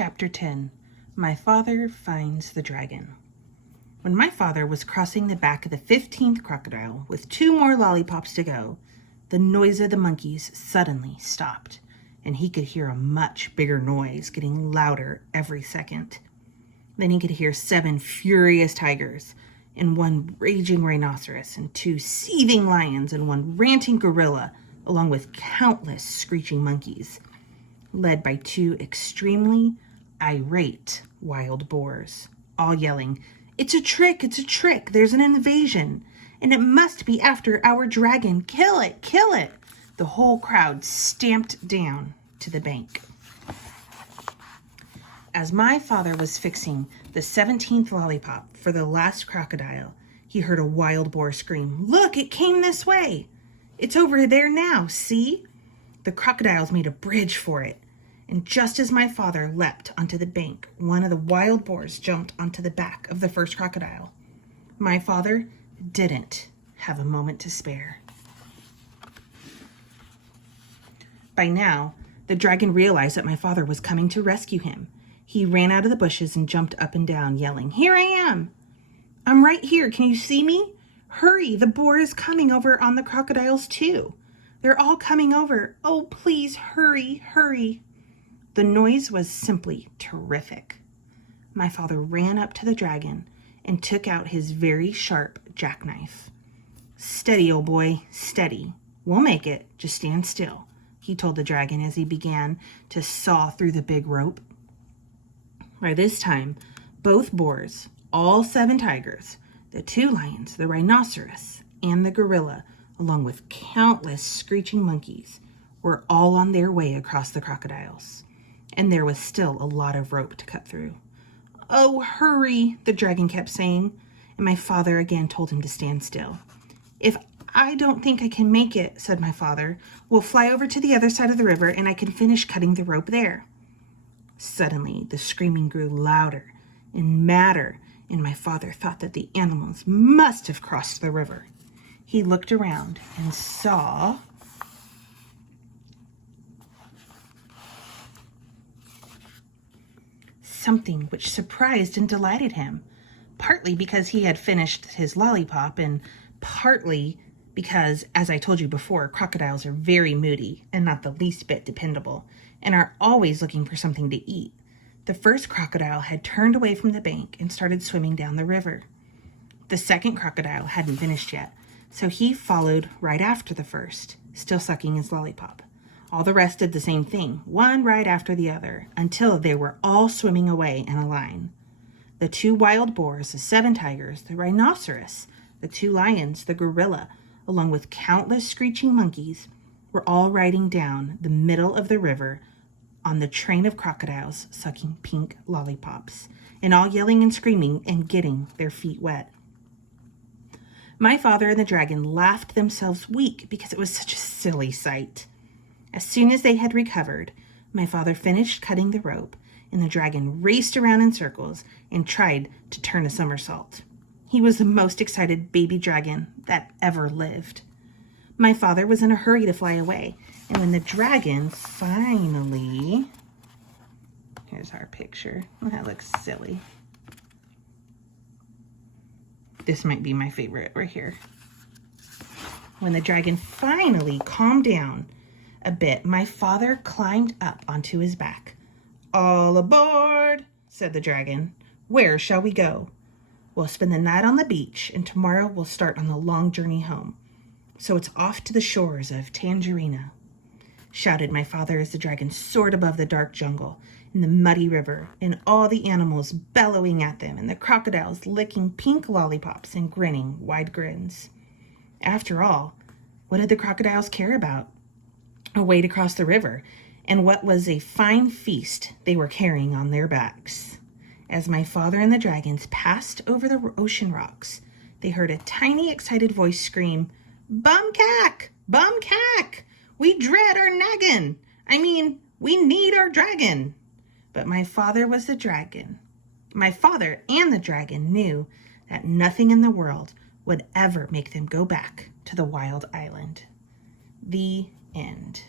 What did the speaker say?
Chapter 10. My Father Finds the Dragon. When my father was crossing the back of the 15th crocodile with 2 more lollipops to go, the noise of the monkeys suddenly stopped, and he could hear a much bigger noise getting louder every second. Then he could hear 7 furious tigers, and 1 raging rhinoceros, and 2 seething lions, and 1 ranting gorilla, along with countless screeching monkeys, led by 2 extremely irate wild boars, all yelling, "It's a trick! It's a trick! There's an invasion! And it must be after our dragon! Kill it! Kill it!" The whole crowd stamped down to the bank. As my father was fixing the 17th lollipop for the last crocodile, he heard a wild boar scream, "Look, it came this way! It's over there now, see?" The crocodiles made a bridge for it, and just as my father leapt onto the bank, one of the wild boars jumped onto the back of the first crocodile. My father didn't have a moment to spare. By now, the dragon realized that my father was coming to rescue him. He ran out of the bushes and jumped up and down, yelling, "Here I am! I'm right here. Can you see me? Hurry, the boar is coming over on the crocodiles too. They're all coming over. Oh, please hurry, hurry." The noise was simply terrific. My father ran up to the dragon and took out his very sharp jackknife. "Steady, old boy, steady. We'll make it. Just stand still," he told the dragon as he began to saw through the big rope. By this time, both boars, all 7 tigers, the 2 lions, the rhinoceros, and the gorilla, along with countless screeching monkeys, were all on their way across the crocodiles. And there was still a lot of rope to cut through. "Oh, hurry," the dragon kept saying, and my father again told him to stand still. "If I don't think I can make it," said my father, "we'll fly over to the other side of the river and I can finish cutting the rope there." Suddenly, the screaming grew louder and madder, and my father thought that the animals must have crossed the river. He looked around and saw something which surprised and delighted him, partly because he had finished his lollipop and partly because, as I told you before, crocodiles are very moody and not the least bit dependable and are always looking for something to eat. The first crocodile had turned away from the bank and started swimming down the river. The second crocodile hadn't finished yet, so he followed right after the first, still sucking his lollipop. All the rest did the same thing, one right after the other, until they were all swimming away in a line. The 2 wild boars, the 7 tigers, the rhinoceros, the 2 lions, the gorilla, along with countless screeching monkeys, were all riding down the middle of the river on the train of crocodiles sucking pink lollipops, and all yelling and screaming and getting their feet wet. My father and the dragon laughed themselves weak because it was such a silly sight. As soon as they had recovered, my father finished cutting the rope, and the dragon raced around in circles and tried to turn a somersault. He was the most excited baby dragon that ever lived. My father was in a hurry to fly away, and when the dragon finally... Here's our picture. That looks silly. This might be my favorite right here. When the dragon finally calmed down a bit, my father climbed up onto his back. "All aboard," said the dragon. "Where shall we go?" "We'll spend the night on the beach, and tomorrow we'll start on the long journey home. So it's off to the shores of Tangerina," shouted my father as the dragon soared above the dark jungle and the muddy river, and all the animals bellowing at them, and the crocodiles licking pink lollipops and grinning wide grins. After all, what did the crocodiles care about a way to cross the river, and what was a fine feast they were carrying on their backs? As my father and the dragons passed over the ocean rocks, they heard a tiny excited voice scream, "Bumcack! Bumcack! We dread our naggin! We need our dragon!" But my father and the dragon knew that nothing in the world would ever make them go back to the wild island. The end.